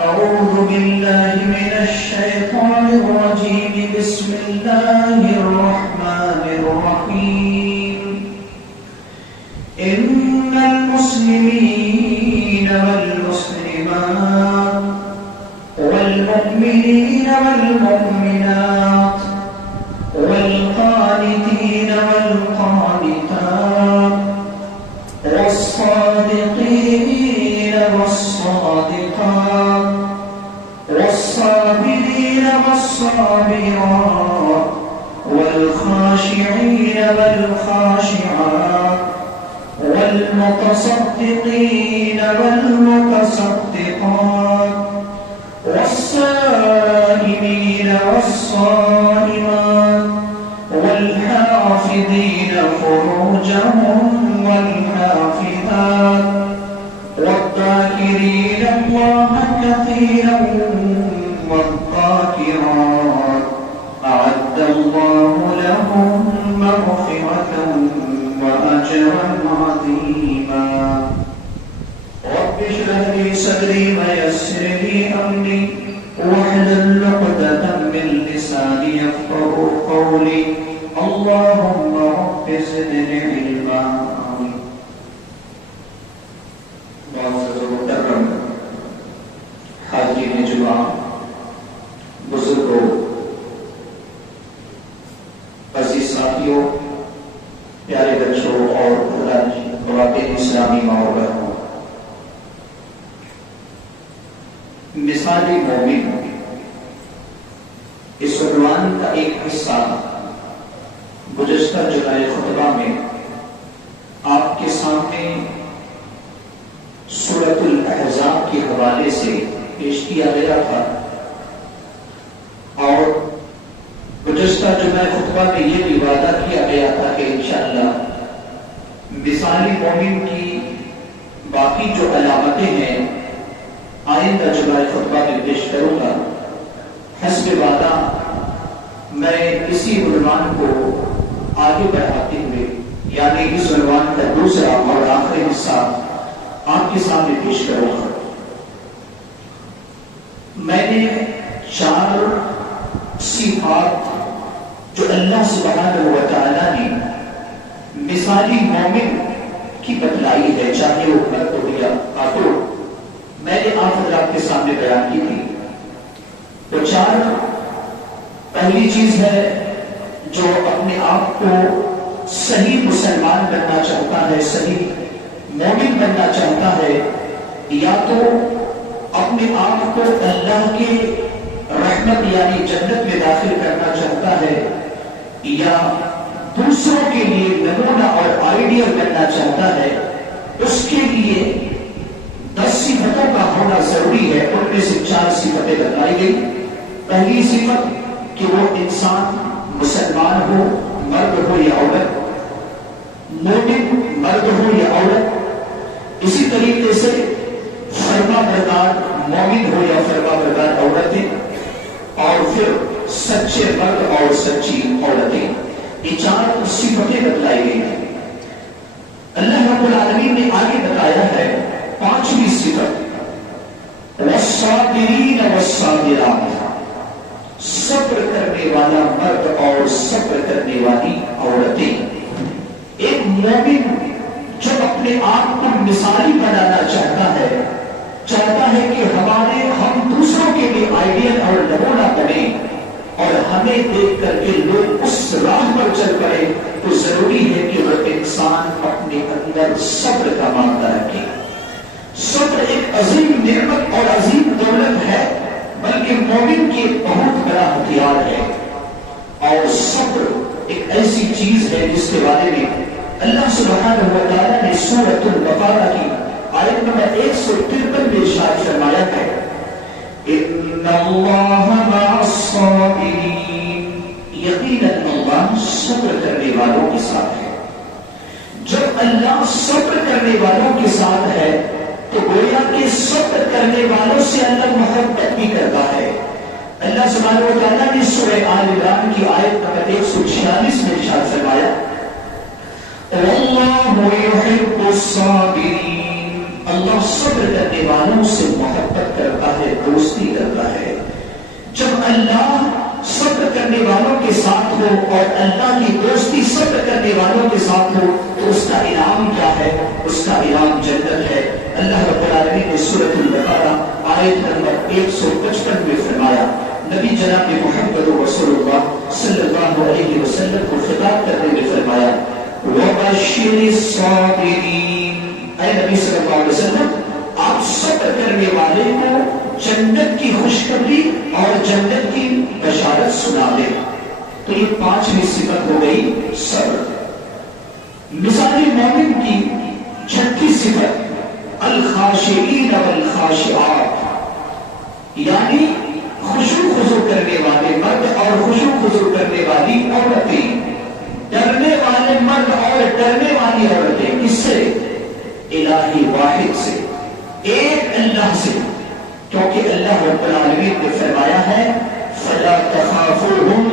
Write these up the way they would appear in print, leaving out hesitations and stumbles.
أعوذ بالله من الشيطان الرجيم بسم الله الرحمن الرحيم إن المسلمين والمسلمات والمؤمنين والمؤمنات والقانتين والقانتات والصادقين والصادقات والصابرين والصابرات والخاشعين والخاشعات والمتصدقين والمتصدقات والصائمين والصائمات والحافظين فروجهم والحافظات والذاكرين الله كثيرا والذاكرات أعد الله لهم مغفرة وأجرا عظيما رب اشرح لي صدري ويسر لي أمري واحلل عقدة من لساني يفقهوا قولي اللهم رب زدني علما حاضرین جمعہ، بزرگوں، عزیز ساتھیوں، پیارے بچوں اور خواتین اسلامی ماں اور بہنوں، مثالی مومن اس عنوان کا ایک حصہ گزشتہ جمعہ خطبہ میں آپ کے سامنے سورۃ الاحزاب کے حوالے سے پیش کیا گیا تھا، اور گزشتہ جمعہ خطبہ میں یہ بھی وعدہ کیا گیا تھا کہ انشاءاللہ مثالی مومن کی باقی جو علامتیں ہیں آئندہ جمعہ خطبہ میں پیش کروں گا۔ حسب وعدہ میں اسی عنوان کو آگے بڑھاتے ہوئے، یعنی اس عنوان کا دوسرا اور آخری حصہ آپ کے سامنے پیش کروں گا۔ میں نے 4 صفات جو اللہ سبحانہ و تعالیٰ نے مثالی مومن کی بتلائی ہے، چاہے وہ مرد ہو یا عورت، میں نے آپ حضرات کے سامنے بیان کی تھی۔ وہ 4 پہلی چیز ہے جو اپنے آپ کو صحیح مسلمان بننا چاہتا ہے، صحیح مومن بننا چاہتا ہے، یا تو اپنے آپ کو اللہ کے رحمت یعنی جنت میں داخل کرنا چاہتا ہے، یا دوسروں کے لیے نمونہ اور آئیڈیل بننا چاہتا ہے، اس کے لیے 10 صفتوں کا ہونا ضروری ہے۔ ان میں سے 4 صفتیں بتائی گئی۔ پہلی صفت کہ وہ انسان مسلمان ہو، مرد ہو یا عورت، مومن مرد ہو یا عورت، اسی طریقے سے فرما بردار مومن ہو یا فرما بردار عورتیں، اور پھر سچے مرد اور سچی عورتیں۔ یہ 4 صفتیں بتلائی گئی ہیں۔ اللہ رب العالمین نے آگے بتایا ہے 5ویں صفت، والصابرین والصابرات، صبر کرنے والا مرد اور صبر کرنے والی عورتیں۔ ایک مومن جو اپنے آپ کو مثالی بنانا چاہتا ہے کہ ہم دوسروں کے لیے آئیڈیل اور نمونہ بنے اور ہمیں دیکھ کر کے لوگ اس راہ پر چل پڑے، تو ضروری ہے کہ وہ انسان اپنے اندر صبر کا معاملہ رکھے۔ صبر ایک عظیم نعمت اور عظیم دولت ہے، بلکہ مومن کی ایک بہت بڑا ہتھیار ہے۔ اور صبر ایک ایسی چیز ہے جس کے بارے میں اللہ سبحانہ و تعالیٰ نے سورۃ البقرہ کی آیت نمبر 153 میں ارشاد فرمایا ہے، ان اللہ مع الصابرین، یقیناً اللہ صبر کرنے والوں کے ساتھ ہے۔ جب اللہ صبر کرنے والوں کے ساتھ ہے تو گویا کہ صبر کرنے والوں سے اللہ محبت بھی کرتا ہے۔ اللہ سبحانہ و تعالیٰ نے سورہ آل عمران کی آیت نمبر 146 میں ارشاد فرمایا، واللہ یحب الصابرین، اللہ صبر کرنے والوں سے محبت کرتا ہے، دوستی کرتا ہے. جب اللہ صبر کرنے والوں کے ساتھ ہو اور اللہ کی دوستی صبر کرنے والوں کے ساتھ ہو تو اس کا انعام کیا ہے؟ اس کا انعام جنت ہے. اللہ رب العالمین نے سورۃ البقرہ آیت نمبر 155 میں فرمایا، نبی جناب محمد رسول اللہ صلی اللہ علیہ وسلم کو خطاب کرتے ہوئے فرمایا، وَبَشِّرِ الصَّابِرِينَ، اے نبی صلی اللہ علیہ وسلم آپ صبر کرنے والے کو جنت کی خوشخبری اور جنت کی بشارت سنا دیں. تو یہ 5ویں صفت ہو گئی صبر. مثال مومن کی 6ٹھی صفت الخاشعین والخاشعات، یعنی خضوع کرنے والے مرد اور خضوع کرنے والی عورتیں، ڈرنے والے مرد اور ڈرنے والی عورتیں. کس سے؟ الہی واحد سے، ایک اللہ سے. کیونکہ اللہ رب العالمین نے فرمایا ہے فَلَا تَخَافُوهُمْ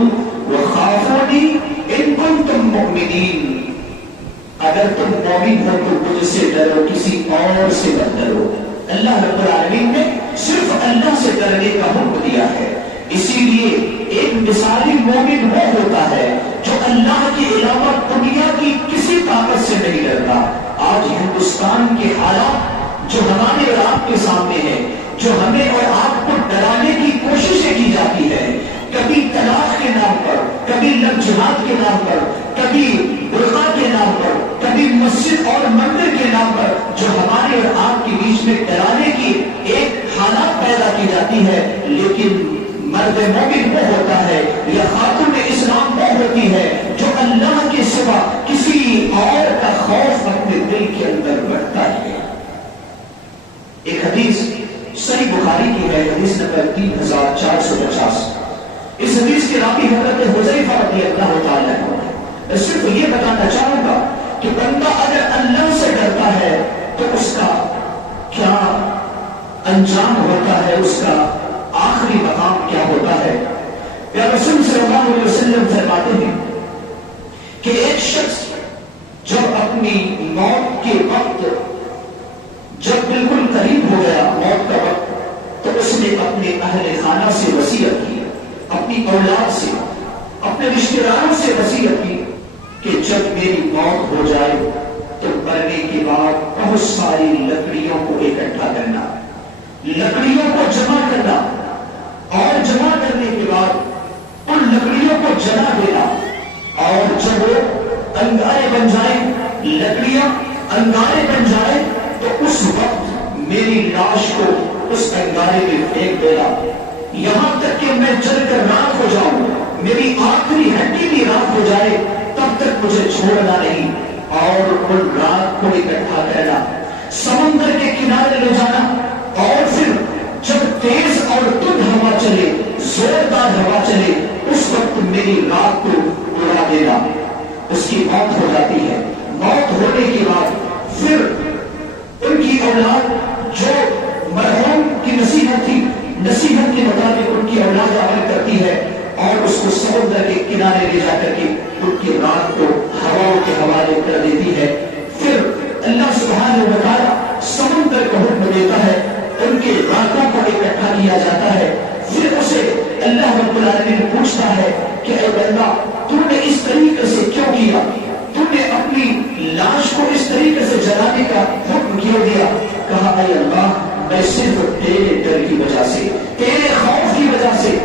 وَخَافُونِي إِن كُنتُم مُؤْمِنِينَ، اگر تم مومن ہو تو مجھ سے ڈرو، کسی اور سے مت ڈرو. اللہ رب العالمین نے صرف اللہ سے ڈرنے کا حکم دیا ہے. اسی لیے ایک مثالی مومن وہ ہوتا ہے جو اللہ کے علاوہ دنیا کی کسی طاقت سے نہیں ڈرتا. آج ہندوستان کے حالات جو ہمارے اور آپ کے سامنے ہیں، جو ہمیں اور آپ کو ڈرانے کی کوششیں کی جاتی ہے، کبھی طلاق کے نام پر، کبھی لو جہاد کے نام پر، کبھی برقع کے نام پر، کبھی مسجد اور مندر کے نام پر، جو ہمارے اور آپ کے بیچ میں ڈرانے کی ایک حالات پیدا کی جاتی ہے. لیکن مرد مومن وہ ہوتا ہے یا خاتون اسلام وہ ہوتی ہے جو اللہ کے سوا کسی اور کا خوف اپنے دل کے اندر رکھتا ہے. ایک حدیث صحیح بخاری کی ہے، حدیث نمبر 3450. اس حدیث کے راوی حضرت حذیفہ رضی اللہ تعالیٰ عنہ. میں صرف یہ بتانا چاہوں گا کہ بندہ اگر اللہ سے ڈرتا ہے تو اس کا کیا انجام ہوتا ہے، اس کا آخری مقام کیا ہوتا ہے. یا رسول صلی اللہ علیہ وسلم فرماتے ہیں کہ ایک شخص جب اپنی موت کے وقت جب بالکل قریب ہو گیا موت کا وقت، تو اس نے اپنے اہل خانہ سے وصیت کی، اپنی اولاد سے، اپنے رشتہ داروں سے وصیت کی کہ جب میری موت ہو جائے تو مرنے کے بعد بہت ساری لکڑیوں کو اکٹھا کرنا، لکڑیوں کو جمع کرنا، اور جمع کرنے کے بعد ان لکڑیوں کو جلا دینا، اور جب وہ انگارے بن جائیں، لکڑیاں انگارے بن جائیں تو اس وقت میری لاش کو اس انگارے میں پھینک دینا، یہاں تک کہ میں جل کر راکھ ہو جاؤں، میری آخری ہڈی بھی راکھ ہو جائے، تب تک مجھے چھوڑنا نہیں، اور ان راکھ کو اکٹھا کرنا، سمندر کے کنارے لے جانا، اور پھر جب تیز اور تند ہوا چلے، زوردار ہوا چلے، اس وقت میری راکھ کو اڑا دینا. اس کی موت ہو جاتی ہے. موت ہونے کے بعد پھر ان کی اولاد جو مرحوم کی نصیحت تھی، نصیحت کے مطابق ان کی اولاد عمل کرتی ہے اور اس کو سمندر کے کنارے لے جا کر کے ان کی رات کو ہواؤں کے حوالے کر دیتی ہے. پھر اللہ سبحانہ و تعالیٰ سمندر کو حکم دیتا ہے، ان کے راتوں کو اکٹھا کیا جاتا ہے. پھر اسے اللہ رب العالمین پوچھتا ہے کہ اے بندہ، تو نے اس طریقے سے کیوں کیا؟ تو نے اپنی لاش کو اس طریقے سے جلانے کا حکم کیوں دیا؟ کہا اے اللہ، میں صرف تیرے ڈر کی وجہ سے، تیرے خوف کی وجہ سے،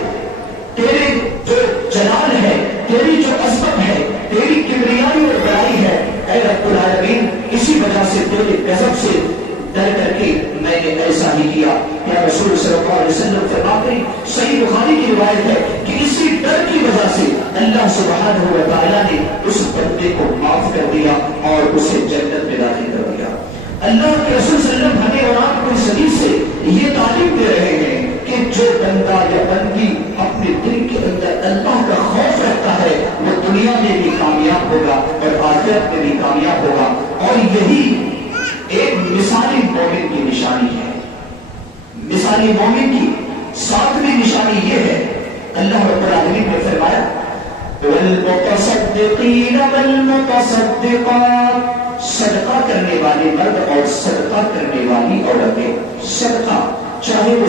تیرے جو جلال ہے، تیری جو عظمت ہے، تیری کبریائی اور بڑائی ہے، اے رب العالمین، اسی وجہ سے تیرے غضب سے ڈر کر کے میں نے ایسا ہی کیا. یا رسول صلی اللہ علیہ وسلم فرماتے ہیں، صحیح بخاری کی روایت ہے کہ اسی ڈر کی وجہ سے اللہ سبحانہ و تعالیٰ نے اس بندے کو معاف کر دیا اور اسے جنت میں داخل کر دیا. اللہ کے رسول صلی اللہ علیہ وسلم ہمیں اور آپ کو اس حدیث سے یہ تعلیم دے رہے ہیں کہ جو بندہ یا بندی اپنے دل کے اندر اللہ کا خوف رکھتا ہے وہ دنیا میں بھی کامیاب ہوگا اور آخرت میں بھی کامیاب ہوگا. اور یہی ایک مثالی مومن کی نشانی ہے. مثالی مومن کی 7ویں نشانی یہ ہے، اللہ رب العالمین نے فرمایا والمتصدقین والمتصدقات، صدقہ کرنے والے مرد اور صدقہ کرنے والی عورتیں. صدقہ چاہے وہ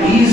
20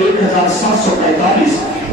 1745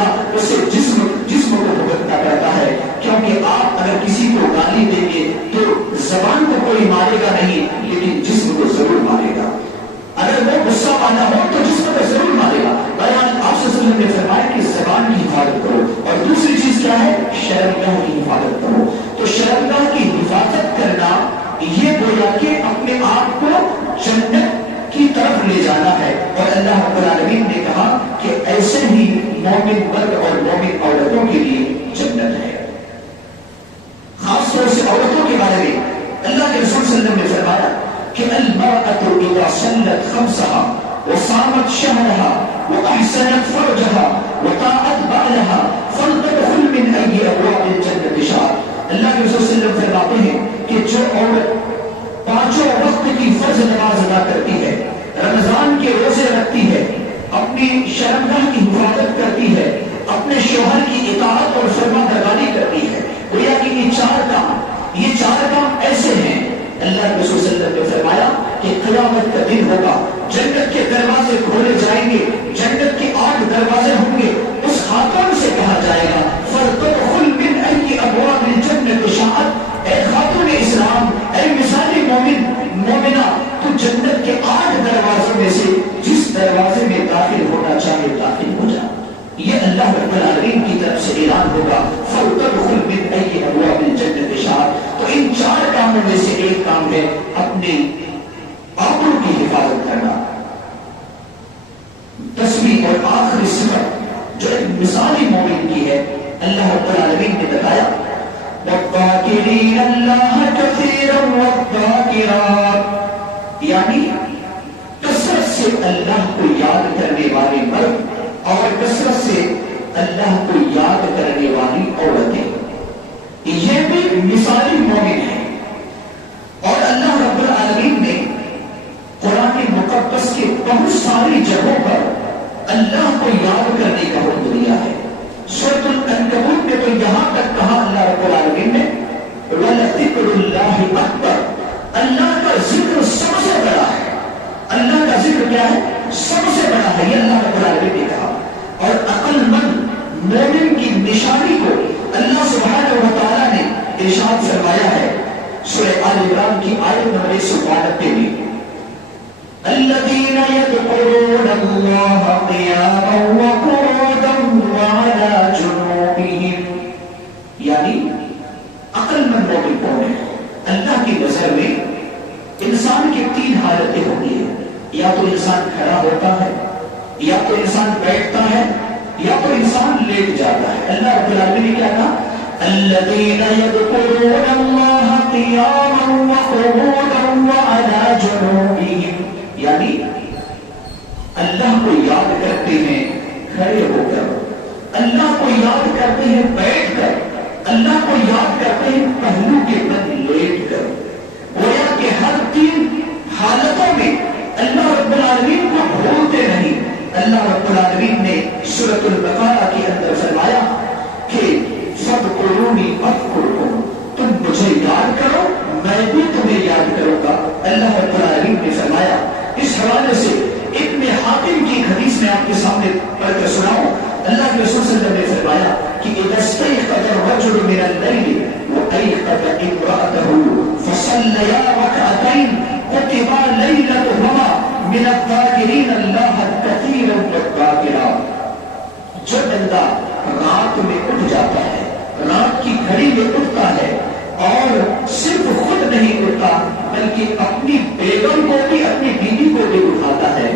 زنا اس سے جسم کو بھگتنا پڑتا ہے، کیونکہ آپ اگر کسی کو گالی دیں گے تو زبان کو کوئی مارے گا نہیں، لیکن جسم کو ضرور مارے گا۔ اگر وہ غصہ والا ہو تو جسم کو ضرور مارے گا۔ بیان آپ صلی اللہ علیہ وسلم نے فرمایا کہ زبان کی حفاظت کرو، اور دوسری چیز کیا ہے؟ شرمگاہ کی حفاظت کرو۔ تو شرمگاہ کی حفاظت کرنا یہ گویا کہ اپنے آپ کو جنت کی طرف لے جانا ہے، اور اللہ رب العالمین نے کہا کہ ایسے ہی مومن مرد اور مومن عورتوں کے لیے جنت ہے۔ خاص طور سے عورتوں کے بارے میں اللہ کے رسول صلی اللہ علیہ وسلم نے فرمایا کہ المرأة اذا صلت خمسها وصامت شهرها واحسنت فرجها وطاعت بعلها فلتدخل من اي ابواب الجنة شاءت۔ اللہ کے رسول صلی اللہ علیہ وسلم فرماتے ہیں کہ جو عورت پانچوں وقت کی فرض نماز ادا کرتی ہے، رمضان کے روزے رکھتی ہے، اپنی شرمگاہ کی حفاظت کرتی ہے، اپنے شوہر کی اطاعت اور فرما برداری کرتی ہے، گویا کہ یہ چار کام ایسے ہیں، اللہ کے رسول صلی اللہ علیہ وسلم نے فرمایا کہ قیامت کا دن ہوگا، جنت کے دروازے کھولے جائیں گے، جنت کے 8 دروازے ہوں گے، اس خاتون سے کہا جائے گا فَلْتَدْخُلْ مِنْ أَيِّ أَبْوَابِ الْجَنَّةِ شَاءَتْ، اے خاتون اسلام، اے مثالی مومنہ، تو جنت کے 8 دروازوں میں سے جس دروازے میں داخل ہونا چاہے داخل ہو جا۔ یہ اللہ رب العالمین کی طرف سے اعلان ہوگا فَلْتَدْخُلْ مِنْ أَيِّ أَبْوَابِ الْجَنَّةِ شَاءَتْ۔ تو ان 4 کاموں میں سے ایک کام ہے اپنے آنکھوں کی حفاظت کرنا۔ 10ویں اور آخری صفت جو ایک مثالی مومن کی ہے، اللہ رب العالمین نے بتایا وَالذَّاكِرِينَ اللَّهَ كَثِيرًا وَالذَّاكِرَاتِ، یعنی کثرت سے اللہ کو یاد کرنے والے مرد اور کثرت سے اللہ کو یاد کرنے والی عورتیں، یہ بھی مثالی مومن ہے۔ اور اللہ رب العالمین نے قرآن مقدس کے بہت ساری جگہوں پر اللہ کو یاد کرنے کا حکم دیا ہے۔ سورۃ العنکبوت میں تو یہاں تک کہا اللہ رب العالمین نے وَلَذِكْرُ اللَّهِ أَكْبَرُ، اللہ کا ذکر سب سے بڑا ہے۔ اللہ کا ذکر کیا ہے؟ سب سے بڑا ہے، یہ اللہ رب العالمین نے کہا۔ اور عقل مند مومن کی نشانی کو اللہ سبحانہ و تعالیٰ نے ارشاد فرمایا ہے سورہ آل عمران کی آیت نمبر 192 میں الذین یذکرون اللہ قیاما وقعودا وعلی جنوبہم، یعنی عقل مند مومن کون ہے؟ اللہ کی نظر میں انسان کی 3 حالتیں ہوتی ہیں، یا تو انسان کھڑا ہوتا ہے، یا تو انسان بیٹھتا ہے، یا تو انسان لیٹ جاتا ہے۔ اللہ رب العالمین نے کیا کہا؟ الذین یذکرون اللہ قیاما وقعودا وعلی جنوبہم، یعنی اللہ کو یاد کرتے ہیں کھڑے ہو کر، اللہ کو یاد کرتے ہیں بیٹھ کر، اللہ کو یاد کرتے ہیں پہلو کے بل لیٹ کر۔ گویا کہ ہر 3 حالتوں میں اللہ رب العالمین کو بھولتے نہیں۔ اللہ رب العالمین نے سورۃ البقرہ کے اندر فرمایا کہ فَاذْكُرُونِي أَذْكُرْكُمْ، تم مجھے یاد کرو میں بھی تمہیں یاد کروں گا۔ اللہ رب العالمین نے فرمایا، اس حوالے سے ابن حاتم کی حدیث میں آپ کے سامنے پڑھ کر سناؤں۔ اللہ کے رسول صلی اللہ علیہ وسلم نے فرمایا کہ اذا استيقظ الرجل من الليل وايقظ امرأته فصليا ركعتين كتبا ليلتهما من الذاكرين الله كثيرا والذاكرات، جو بندہ رات میں اٹھ جاتا ہے، رات کی گھڑی میں اٹھتا ہے، اور صرف خود نہیں اٹھتا بلکہ اپنی بیگم کو بھی، اپنی بیوی کو بھی اٹھاتا ہے۔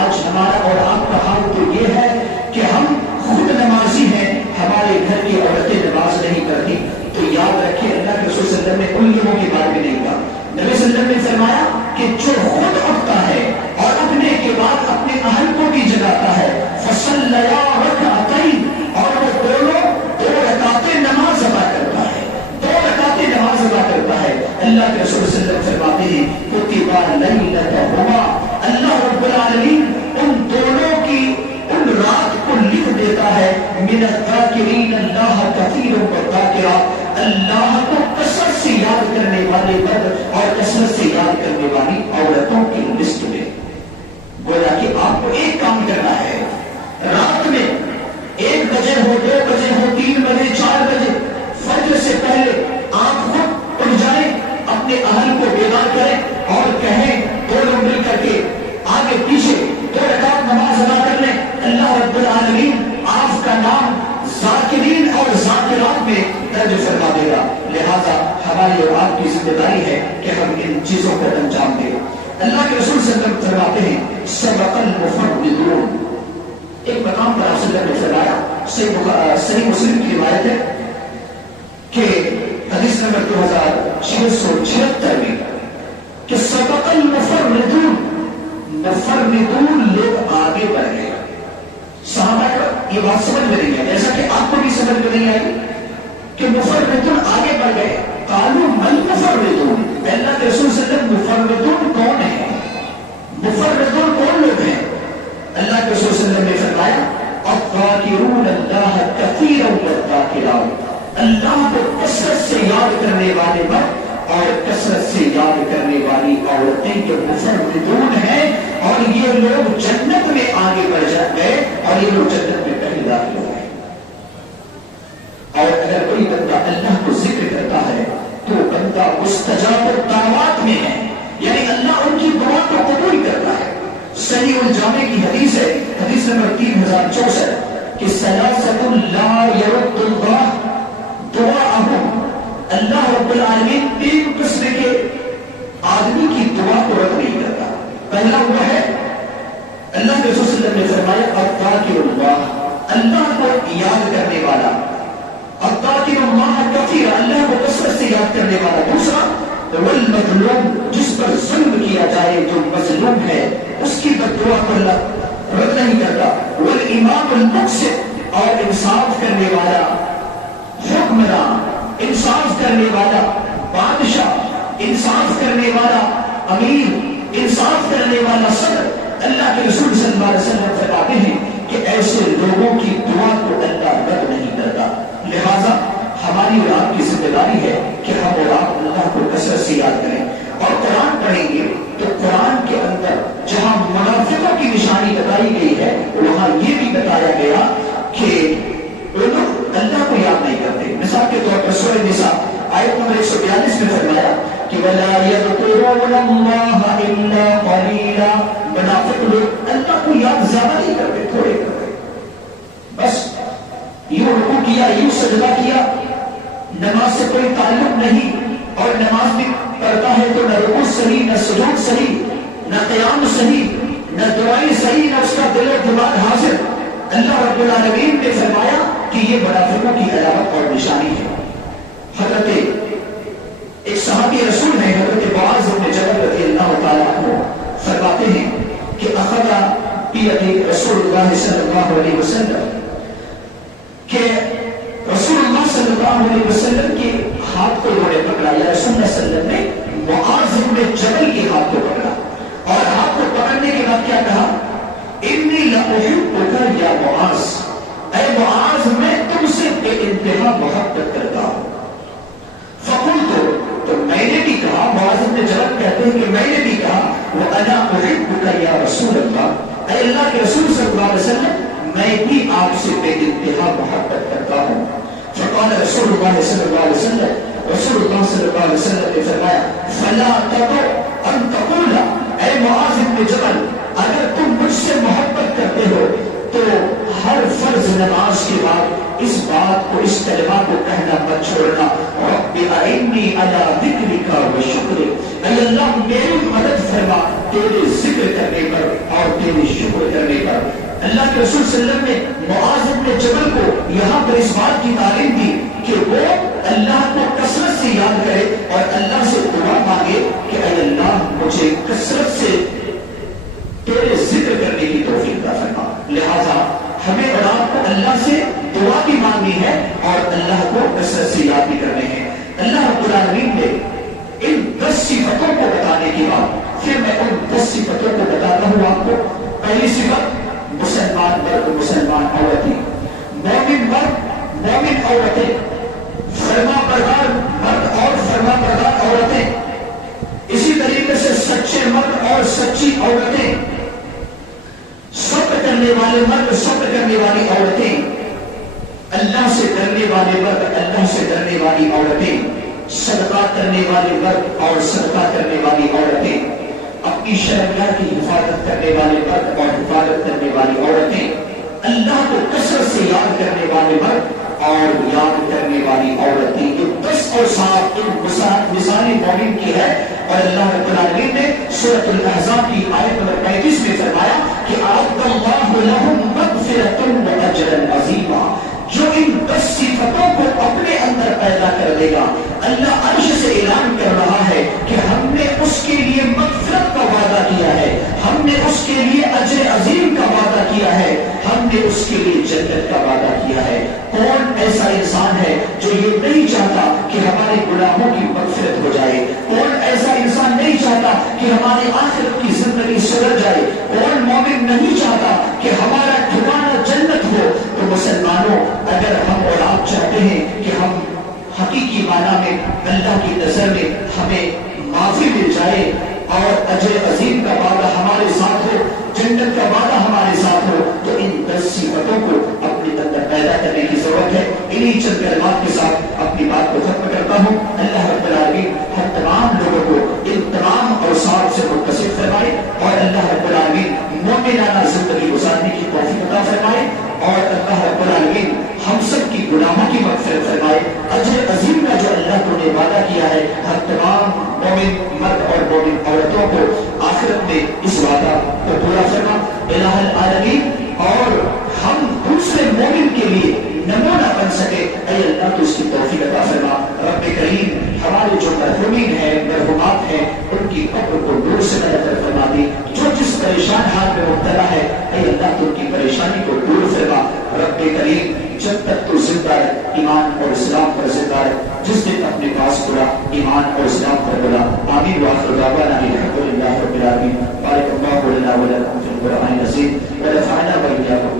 آج ہمارا اور آپ کا حال تو یہ ہے کہ ہم خود نمازی ہیں، ہمارے گھر کی عورتیں نماز نہیں کرتی، تو یاد رکھیں اللہ کے رسول صلی اللہ علیہ وسلم نے ان لوگوں کے بارے میں نہیں کہا۔ نبی صلی اللہ علیہ وسلم نے فرمایا کہ جو خود اٹھتا ہے اور اٹھنے کے بعد اپنے اہل کو بھی جگاتا ہے فصلیا رکعتین، اور وہ دو رکعتیں نماز ادا کرتا ہے، 2 رکعتیں نماز ادا کرتا ہے، اللہ کے رسول صلی اللہ علیہ وسلم فرماتے ہیں کتبا لیلتہما، اللہ رب العالمین ان دونوں کی ان رات کو لکھ دیتا ہے من الذاکرین اللہ کثیرا والذاکرات، اللہ کو کثرت سے یاد کرنے والے مرد اور کثرت سے یاد کرنے والی عورتوں کی لسٹ میں۔ گویا کہ آپ کو ایک کام کرنا ہے، رات میں 1 بجے چیزوں کو انجام دے۔ اللہ کے رسول صلی اللہ علیہ وسلم فرماتے ہیں سبق المفردون، ایک مقام پر آپ صلی اللہ علیہ وسلم نے فرمایا، صحیح مسلم کی روایت ہے کہ حدیث نمبر 2676 میں کہ سبق المفردون، مفردون لوگ آگے بڑھ گئے۔ صحابہ کا یہ بات سمجھ میں نہیں ہے، جیسا کہ آپ کو بھی سمجھ میں نہیں آئی کہ مفردون آگے بڑھ گئے۔ قالوا من مفردون، اللہ کے رسول صلی اللہ علیہ وسلم مفردون کون ہے؟ مفردون کون لوگ ہیں؟ اللہ کے رسول صلی اللہ علیہ وسلم نے فرمایا الذاکرون اللہ کثیرا والذاکرات، اللہ کو کثرت سے یاد کرنے والے مرد اور کثرت سے یاد کرنے والی عورتیں کے مفردون ہیں، اور یہ لوگ جنت میں آگے بڑھ گئے اور یہ لوگ جنت میں پہلے داخل ہو گئے۔ اور اگر کوئی بندہ اللہ کو ذکر کرتا ہے تو بندہ مستجاب الدعوات میں ہے، یعنی اللہ ان کی دعا کو قبول کرتا ہے۔ صحیح الجامع کی حدیث ہے، حدیث نمبر 3064 کہ ثلاثۃ لا يرد اللہ دعاءہم، اللہ رب العالمین 3 قسم کے آدمی کی دعا کو رد نہیں کرتا۔ پہلا ہوا ہے اللہ کے رسول صلی اللہ علیہ وسلم نے فرمایا الذاکر اللہ، اللہ کو یاد کرنے والا، الذاکر اللہ کثیرا، اللہ کو کثرت سے یاد کرنے والا۔ دوسرا والمظلوم، جس پر ظلم کیا جائے، جو مظلوم ہے اس کی بددعا کو اللہ رد نہیں کرتا۔ والامام المقسط، اور انصاف کرنے والا حکمراں، انصاف کرنے والا بادشاہ، انصاف کرنے والا امیر، انصاف کرنے والا صدر، اللہ کے رسول صلی اللہ علیہ وسلم فرماتے ہیں کہ ایسے لوگوں کی دعا کو اللہ رد نہیں کرتا۔ لہذا ہماری اور آپ کی ذمہ داری ہے کہ ہم اور آپ اللہ کو کثرت سے یاد کریں، اور قرآن پڑھیں گے تو قرآن کے اندر جہاں منافقوں کی نشانی بتائی گئی ہے وہاں یہ بھی بتایا گیا کہ وہ لوگ اللہ کو یاد نہیں کرتے۔ مثال کے طور پر سورہ نساء آیت نمبر 142 میں فرمایا کہ وَلَا يَذْكُرُونَ اللَّهَ إِلَّا قَلِيلًا، منافق لوگ اللہ کو یاد زیادہ نہیں کرتے، تھوڑے کرتے، بس یوں رکوع کیا، یوں سجدہ کیا، نماز سے کوئی تعلق نہیں، اور نماز بھی پڑھتا ہے تو نہ رکوع صحیح، نہ سجود صحیح، نہ قیام صحیح، نہ دعائیں صحیح، نہ اس کا دل و دماغ حاضر۔ اللہ رب العالمین نے فرمایا کہ یہ منافقوں کی علامت اور نشانی ہے۔ حضرت ایک صحابی رسول ہیں حضرت معاذ بن جبل رضی اللہ تعالیٰ عنہ فرماتے ہیں کہ اخذ بیدی رسول اللہ صلی اللہ علیہ وسلم، کہ رسول اللہ صلی اللہ علیہ وسلم کے ہاتھ کو انہوں نے پکڑا، یا رسول اللہ صلی اللہ علیہ وسلم نے معاذ بن جبل کے ہاتھ کو پکڑا، اور ہاتھ کو پکڑنے کے بعد کیا کہا؟ انی لأحبک یا معاذ، اے معاذ میں تم سے بے انتہا محبت کرتا ہوں۔ فقلت، تو میں نے بھی کہا، معاذ بن جبل کہتے ہیں کہ میں نے بھی کہا وَأَنَا أُحِبُّكَ يَا رسول اللہ، اے اللہ کے رسول صلی اللہ علیہ وسلم میں بھی آپ سے بے انتہا محبت کرتا ہوں۔ فقال رسول اللہ صلی اللہ علیہ وسلم، رسول اللہ صلی اللہ علیہ وسلم نے فرمایا فَلَا تَطُعْ أَن تَقُولَ، اے معاذ بن جبل اگر تم مجھ سے محبت کرتے ہو تو ہر فرض نماز کے بعد اس بات کو، اس کلمہ کو کہنا مت چھوڑنا، رب اعنی علی ذکرک و شکرک، اے اللہ میری مدد فرما تیرے ذکر کرنے پر اور تیرے شکر کرنے پر۔ اللہ کے رسول صلی اللہ علیہ وسلم نے معاذ بن جبل کو یہاں پر اس بات کی تعلیم دی کہ وہ اللہ کو کثرت سے یاد کرے اور اللہ سے دعا مانگے کہ اے اللہ مجھے کثرت سے تیرے ذکر کرنے کی توفیق عطا فرما۔ لہذا ہمیں اور آپ کو اللہ سے دعا بھی مانگنی ہے اور اللہ کو کثرت سے یاد بھی کرنے ہیں۔ اللہ رب العالمین نے ان 10 صفتوں کو بتانے کے بعد پھر میں ان 10 صفتوں کو بتاتا ہوں آپ کو۔ پہلی صفت مسلمان مرد، مسلمان عورتیں، مومن مرد، مومن عورتیں، فرما بردار مرد اور فرما بردار عورتیں، اسی طریقے سے سچے مرد اور سچی عورتیں، صبر کرنے والے مرد، صبر کرنے والی عورتیں، اللہ سے ڈرنے والے مرد، اللہ سے ڈرنے والی عورتیں، صدقہ کرنے والے مرد اور صدقہ کرنے والی عورتیں، اپنی شرعیات کی حفاظت کرنے والے مرد اور حفاظت کرنے والی عورتیں، اللہ کو کثرت سے یاد کرنے والے مرد اور یاد کرنے والی عورتیں۔ یہ 10 10 اوصاف ان مثالی مومن کی ہے، اور اللہ رب العالمین نے سورۃ الاحزاب کی آیت نمبر 35 میں فرمایا کہ اعد اللہ لهم مغفرۃ واجرا عظیما، جو ان 10 صفتوں کو اپنے اندر پیدا کر دے گا، اللہ عرش سے اعلان کر رہا ہے کہ ہم نے اس کے لیے مغفرت کا وعدہ کیا ہے، ہم نے اس کے لیے اجر عظیم کا وعدہ کیا ہے، ہم نے اس کے لیے جنت کا وعدہ کیا ہے۔ کون ایسا انسان ہے جو یہ نہیں چاہتا کہ ہمارے گناہوں کی مغفرت ہو جائے؟ کون ایسا انسان نہیں چاہتا کہ ہماری آخرت کی زندگی سدھر جائے؟ کون مومن نہیں چاہتا کہ ہمارا ٹھکانہ جنت ہو؟ تو مسلمانوں، اگر ہم اور آپ چاہتے ہیں کہ ہم حقیقی معنی میں اللہ کی نظر میں ہمیں معافی مل جائے اور اجر عظیم کا وعدہ ہمارے ساتھ ہو، جنت کا وعدہ ہمارے ساتھ ہو، تو ان 10 صفتوں کو اپنے اندر پیدا کرنے کی ضرورت ہے۔ انہی چند کلمات کے ساتھ اپنی بات کو ختم کرتا ہوں۔ اللہ رب العالمین ہم تمام لوگوں کو ان تمام اوصاف سے متصف فرمائے، اور اللہ رب العالمین مومنانہ زندگی گزارنے کی توفیق عطا فرمائے، اور اللہ رب العالمین ہم سب کی گناہوں کی مغفرت فرمائے۔ اجر عظیم کا جو اللہ کو نے وعدہ کیا ہے، ہم تمام مومن مرد اور مومن عورتوں کو آخرت میں اس وعدہ کو پورا فرما الہ العالمین، اور ہم دوسرے مومن کے لیے نمونہ بن سکے، اے اللہ تو اس کی توفیق عطا فرما۔ رب کریم ہمارے جو مرحومین ہیں، مرحومات ہیں، ان کی قبر کو نور سے نور فرما دی، جو جس پریشان حال میں مبتلا ہے، اے اللہ تو ان کی پریشانی کو دور فرما۔ رب کریم جب تک تو زندہ ہے، ایمان اور اسلام پر زندہ ہے، جس دن اپنے پاس بلا ایمان اور اسلام پر بلا۔ آمین وآخر دعوانا الحمد للہ رب العالمین۔ بارک اللہ لنا ولکم فی القرآن العظیم ونفعنا وإياکم